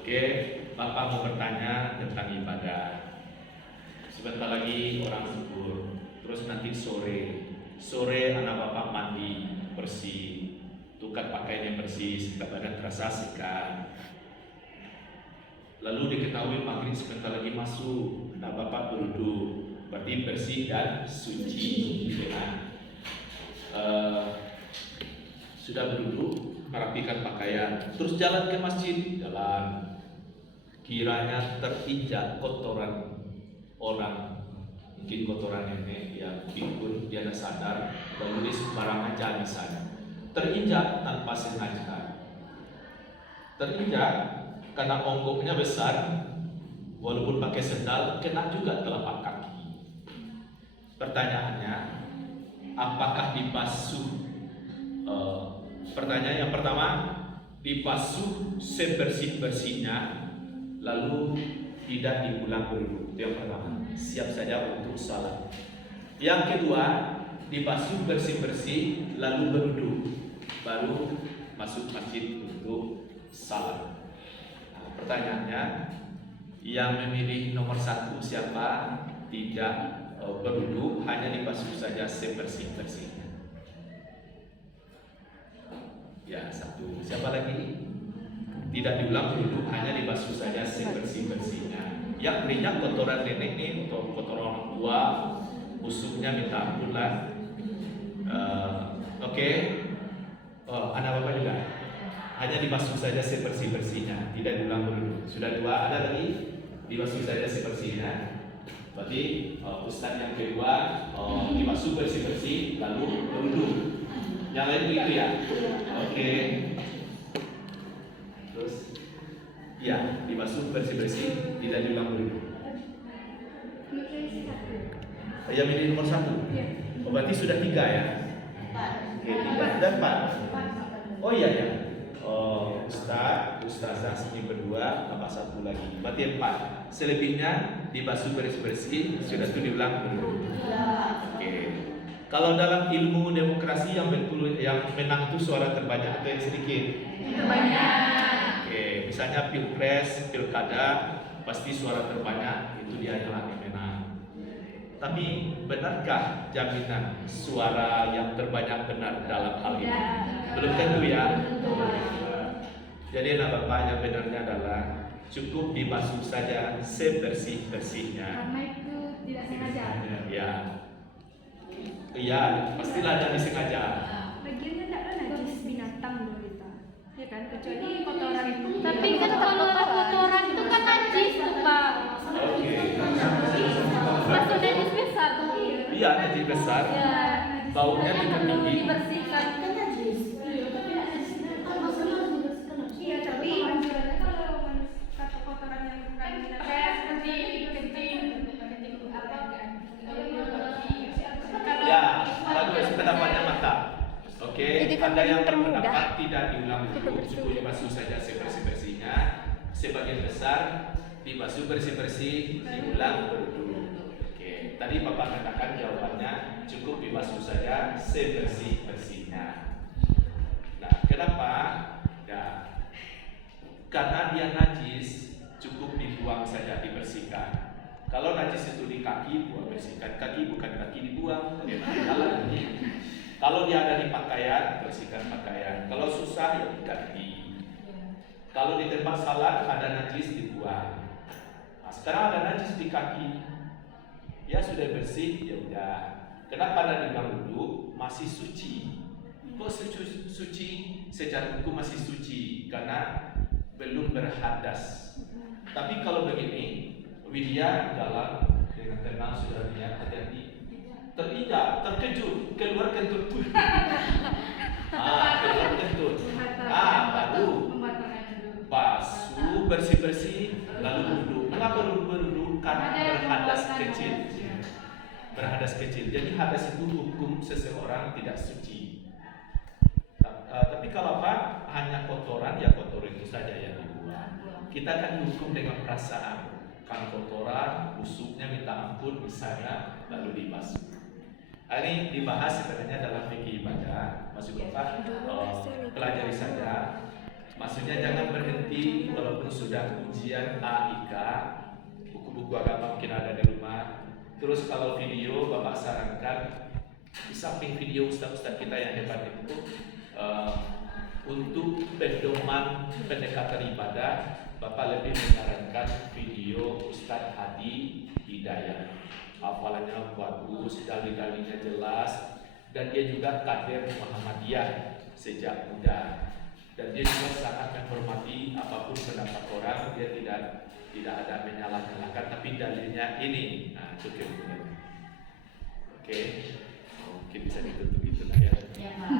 Oke, Bapak mau bertanya tentang ibadah. Sebentar lagi orang zuhur, terus nanti sore anak Bapak mandi bersih, tukar pakaian yang bersih, sikap badan terasa segar. Lalu diketahui maghrib sebentar lagi masuk, anak Bapak berwudu, berarti bersih dan suci, gitu kan? Sudah berwudu, merapikan pakaian, terus jalan ke masjid, jalan. Kiranya terinjak kotoran orang, mungkin kotoran nenek yang pikun dia tidak sadar, lalu dia sembarangan jalan di sana, terinjak tanpa sengaja, terinjak karena ongkoknya besar, walaupun pakai sendal kena juga telapak kaki. Pertanyaannya, apakah dibasuh? Pertanyaan yang pertama, dibasuh sebersih-bersihnya lalu tidak diulang berwudu. Itu yang pertama, siap saja untuk salat. Yang kedua, dibasuh bersih-bersih lalu berwudu, baru masuk masjid untuk salat. Nah, pertanyaannya, yang memilih nomor 1 siapa? Tidak berwudu, hanya dibasuh saja sebersih-bersihnya. Ya, 1. Siapa lagi? Tidak diulang berwudu, hanya dibasuh saja sebersih-bersihnya. Yang berinya kotoran nenek ini, atau kotoran orang tua, busuknya minta ampun lah. Oke. Anak Bapak juga hanya dibasuh saja sebersih-bersihnya, tidak diulang berwudu. Sudah 2, ada lagi dibasuh saja sebersihnya. Berarti Ustadz yang kedua dibasuh bersih-bersih lalu berwudu. Yang lain begitu ya? Oke. Terus ya, dibasuh bersih-bersih, tidak diulang berwudu. Ya, milih nomor 1. Berarti sudah 3 ya? Oke, 3 dan 4. Oh iya ya. Ustazah sini berdua, tambah 1 lagi. Berarti 4. Selebihnya dibasuh bersih-bersih, sudah itu diulang berwudu. Oke. Kalau dalam ilmu demokrasi yang betul yang menang itu suara terbanyak atau yang sedikit? Terbanyak. Oke, misalnya pilpres, pilkada, pasti suara terbanyak itu dia yang akan menang. Tapi benarkah jaminan suara yang terbanyak benar dalam hal ini? Belum tentu ya. Jadi anak Bapak, yang benarnya adalah cukup dibasuh saja sebersih-bersihnya. Karena itu tidak sengaja. Ya. Iya, pastilah ada disengaja. Bagiannya tidak ada najis binatang loh kita. Ya kan, kecuali kotoran itu. Tapi kan kalau kotoran itu kan najis tuh Pak. Oke. Masuk najis besar. Iya, najis besar. Ya. Baunya juga tinggi. Dibersihkan. Iya, tapi kalau kata kotoran yang bukan binatang seperti kencing apa Ya, bagus pendapatnya mantap. Oke, Jadi kan ada yang mempermudah. berpendapat tidak diulang dulu, cukup dibasuh saja sebersih-bersihnya. Sebagian besar dibasuh bersih-bersih, diulang dulu. Oke, tadi Bapak katakan jawabannya cukup dibasuh saja sebersih-bersihnya. Nah, kenapa? Ya, karena dia najis, cukup dibuang saja, dibersihkan. Kalau najis itu di kaki, buang bersihkan kaki, bukan kaki dibuang. Bagaimana jalan ini? Kalau dia ada di pakaian, bersihkan pakaian. Kalau susah, ya ganti. Kalau di tempat salat ada najis, dibuang. Nah, sekarang ada najis di kaki, ya sudah bersih, ya udah. Kenapa ada di wudu? Masih suci. Kok suci? Secara hukum masih suci karena belum berhadas. Tapi kalau begini, Widya jalan dengan tenang, sudah lihat, hati-hati, terinjak, terkejut, keluar kentut. Keluar kentut. Baru basuh bersih-bersih, lalu wudu. Mengapa berwudu? Karena berhadas kecil. Berhadas kecil. Jadi hadas itu hukum seseorang tidak suci. Tapi kalau apa? Hanya kotoran, ya kotoran itu saja yang dibuang. Kita kan hukum dengan perasaan. Kan kotoran, busuknya minta ampun misalnya, lalu dibasuh. Ini dibahas sebenarnya dalam fikih ibadah. Maksud Bapak pelajari saja. Maksudnya jangan berhenti Jadi walaupun sudah ujian AIK, buku-buku agama mungkin ada di rumah. Terus kalau video, Bapak sarankan di samping video ustaz-ustaz kita yang hebat itu, untuk pedoman pendekatan ibadah, Bapak lebih menyarankan video Ustadz Hadi Hidayat. Hafalannya bagus, dalil-dalilnya jelas, dan dia juga kader Muhammadiyah sejak muda. Dan dia juga sangat menghormati apapun pendapat orang, dia tidak ada menyalah-nyalahkan, tapi dalilnya ini. Nah, itu kebetulan. Oke, mungkin bisa ditutup itulah ya. Ya, Pak.